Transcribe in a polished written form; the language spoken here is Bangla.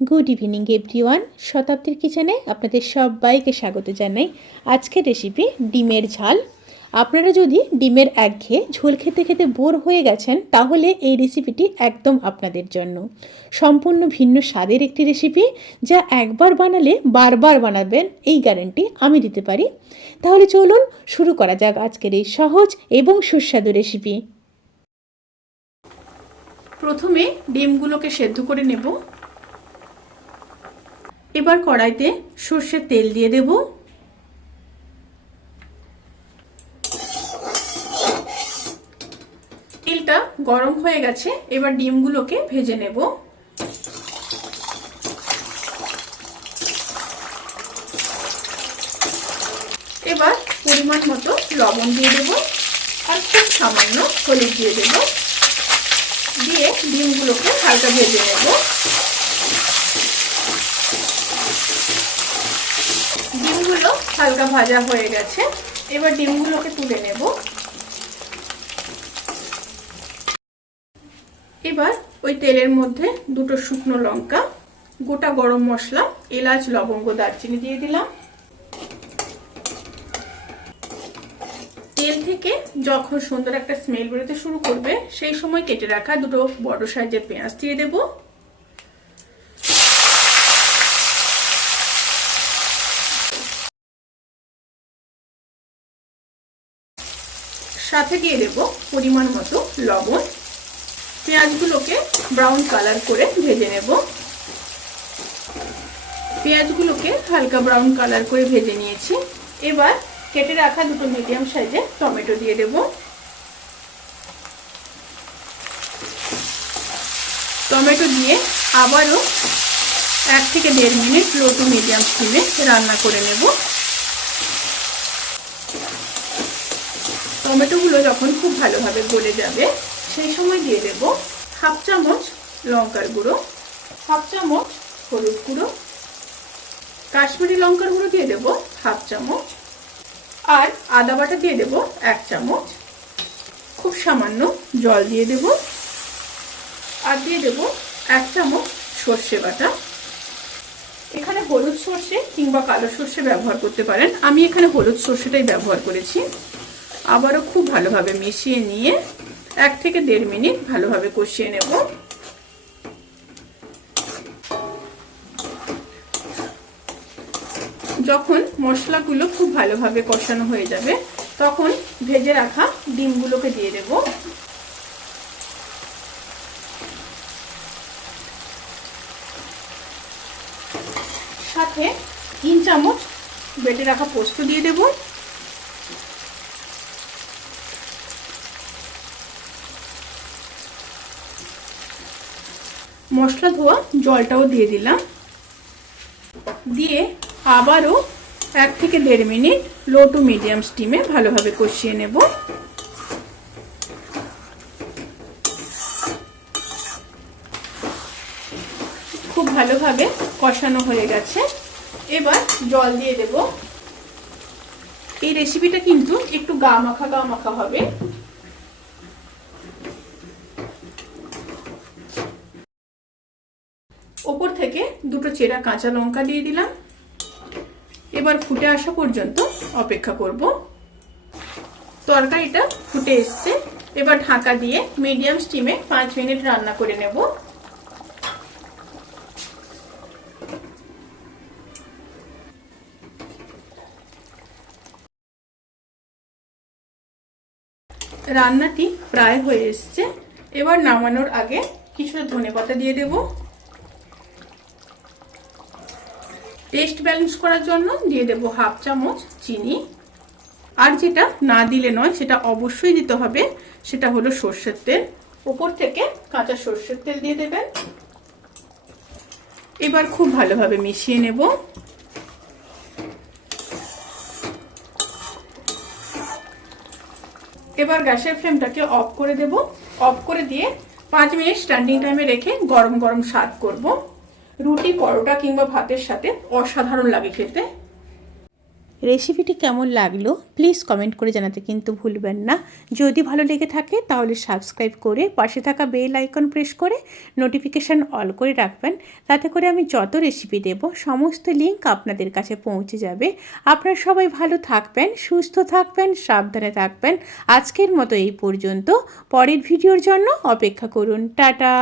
Good evening everyone. শতাব্দীর কিচেনে আপনাদের সবাইকে স্বাগত জানাই। আজকের রেসিপি ডিমের ঝাল। আপনারা যদি ডিমের একঘেয়ে ঝোল খেতে খেতে বোর হয়ে গেছেন তাহলে এই রেসিপিটি একদম আপনাদের জন্য। সম্পূর্ণ ভিন্ন স্বাদের একটি রেসিপি, যা একবার বানালে বারবার বানাবেন এই গ্যারান্টি আমি দিতে পারি। তাহলে চলুন শুরু করা যাক আজকের এই সহজ এবং সুস্বাদু রেসিপি। প্রথমে ডিমগুলোকে সেদ্ধ করে নেব। এবার কড়াইতে সর্ষের তেল দিয়ে দেব। তেলটা গরম হয়ে গেছে, এবার ডিমগুলোকে ভেজে নেব। এবার পরিমাণ মতো লবণ দিয়ে দেব আর খুব সামান্য হলুদ দিয়ে দেব। দিয়ে ডিমগুলোকে হালকা ভেজে নেব। ডিমগুলো হালকা ভাজা হয়ে গেছে, এবার ডিমগুলোকে তুলে নেব। এবার ওই তেলের মধ্যে দুটো শুকনো লঙ্কা, গোটা গরম মশলা, এলাচ, লবঙ্গ, দারচিনি দিয়ে দিলাম। তেল থেকে যখন সুন্দর একটা স্মেল বেরোতে শুরু করবে সেই সময় কেটে রাখা দুটো বড় সাইজের পেঁয়াজ দিয়ে দেব। সাথে দিয়ে দেব পরিমাণ মতো লবণ। পেঁয়াজগুলোকে ব্রাউন কালার করে ভেজে নেব। পেঁয়াজগুলোকে হালকা ব্রাউন কালার করে ভেজে নিয়েছি। এবার কেটে রাখা দুটো মিডিয়াম সাইজের টমেটো দিয়ে দেব। টমেটো দিয়ে আবারও 1 থেকে 1.5 মিনিট লো টু মিডিয়াম ফ্লেমে রান্না করে নেব। টমেটোগুলো যখন খুব ভালোভাবে গলে যাবে সেই সময় দিয়ে দেব 1/2 চামচ লঙ্কার গুঁড়ো, 1/2 চামচ হলুদ গুঁড়ো, কাশ্মীরি লঙ্কার গুঁড়ো দিয়ে দেব 1/2 চামচ, আর আদা বাটা দিয়ে দেব 1 চামচ। খুব সামান্য জল দিয়ে দেব আর দিয়ে দেব 1 চামচ সর্ষে বাটা। এখানে হলুদ সর্ষে কিংবা কালো সর্ষে ব্যবহার করতে পারেন, আমি এখানে হলুদ সর্ষেটাই ব্যবহার করেছি। আবারও খুব ভালোভাবে মিশিয়ে নিয়ে 1 থেকে 1.5 মিনিট ভালোভাবে কষিয়ে নেব। যখন মশলাগুলো খুব ভালোভাবে কষানো হয়ে যাবে তখন ভেজে রাখা ডিমগুলোকে দিয়ে দেব। সাথে 3 চামচ বেটে রাখা পোস্ত দিয়ে দেব। মশলা ধোয়া জলটাও দিয়ে দিলাম। দিয়ে আবারও 1 থেকে 1.5 মিনিট লো টু মিডিয়াম স্টিমে ভালোভাবে কষিয়ে নেব। খুব ভালোভাবে কষানো হয়ে গেছে, এবার জল দিয়ে দেব। এই রেসিপিটা কিন্তু একটু গা মাখা হবে। ওপর থেকে দুটো চেরা কাঁচা লঙ্কা দিয়ে দিলাম। এবার ফুটে আসা পর্যন্ত অপেক্ষা করব। তরকারিটা ফুটে এসছে, এবার ঢাকা দিয়ে মিডিয়াম স্টিমে 5 মিনিট রান্না করে নেব। রান্নাটি প্রায় হয়ে এসছে, এবার নামানোর আগে কিছুটা ধনেপাতা দিয়ে দেব। টেস্ট ব্যালেন্স করার জন্য দিয়ে দেব 1/2 চামচ চিনি। আর যেটা না দিলে নয় সেটা অবশ্যই দিতে হবে, সেটা হলো সর্ষের তেল। উপর থেকে কাঁচা সর্ষের তেল দিয়ে দেবেন। এবার খুব ভালোভাবে মিশিয়ে নেব। এবার গ্যাসের ফ্লেমটাকে অফ করে দেব। অফ করে দিয়ে 5 মিনিট স্ট্যান্ডিং টাইমে রেখে গরম গরম সার্ভ করব। রুটি, পরোটা কিংবা ভাতের সাথে অসাধারণ লাগে খেতে। রেসিপিটি কেমন লাগলো প্লিজ কমেন্ট করে জানাতে কিন্তু ভুলবেন না। যদি ভালো লেগে থাকে তাহলে সাবস্ক্রাইব করে পাশে থাকা বেল আইকন প্রেস করে নোটিফিকেশান অল করে রাখবেন। তাতে করে আমি যত রেসিপি দেব সমস্ত লিঙ্ক আপনাদের কাছে পৌঁছে যাবে। আপনারা সবাই ভালো থাকবেন, সুস্থ থাকবেন, সাবধানে থাকবেন। আজকের মতো এই পর্যন্ত। পরের ভিডিওর জন্য অপেক্ষা করুন। টাটা।